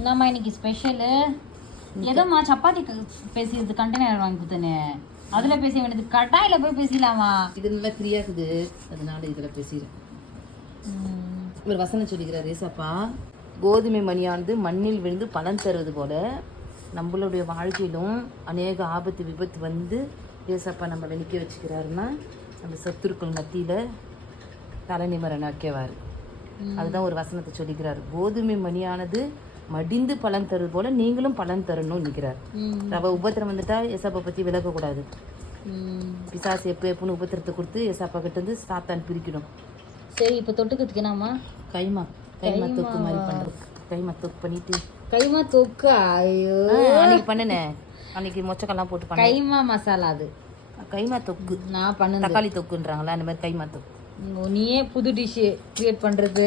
என்னம்மா இன்னைக்கு ஸ்பெஷலு? ஏதோம்மா சப்பாத்தி பேசியது கண்டெய்னர் வாங்கி கொடுத்தனே, அதுல பேச வேண்டியது கடாயில போய் பேசலாமா? இது நல்லா ஃப்ரீயா இருக்குது, அதனால இதுல பேசிடுறேன். ஒரு வசனம் சொல்லிக்கிறார் ஏசப்பா, கோதுமை மணியானது மண்ணில் விழுந்து பலன் தருவது போல நம்மளுடைய வாழ்க்கையிலும் அநேக ஆபத்து விபத்து வந்து ஏசப்பா நம்மளை நிற்க வச்சுக்கிறாருன்னா நம்ம சத்துருக்கள் மத்தியில் தலைநிமரன் வைக்கவார். அதுதான் ஒரு வசனத்தை சொல்லிக்கிறார். கோதுமை மணியானது மடிந்து பலன் தருவது போல நீங்களும் பலன் தரணும்னு நிற்கிறார். அவ உபத்திரம் வந்துட்டா ஏசப்பா பற்றி விலகக்கூடாது. பிசாசு எப்போன்னு உபத்திரத்தை கொடுத்து ஏசப்பா கிட்ட இருந்து சாத்தான் பிரிக்கணும். சரி, இப்போ தொட்டுக்கிறதுக்கு என்னம்மா? கைமா தொக்கு மாதிரி பண்ணுறது. கைமா தொக்கு பண்ணிட்டு கைமா தொக்கா? ஐயோ, அன்னைக்கு பண்ணினேன். அன்னைக்கு மொச்சக்கெல்லாம் போட்டு பண்ணேன். கைமா மசாலா. அது கைமா தொக்கு. நான் பண்ணது தக்காளி தொக்குன்றாங்களா, அந்த மாதிரி கைமா தொக்கு. நீயே புது டிஷ் கிரியேட் பண்றது.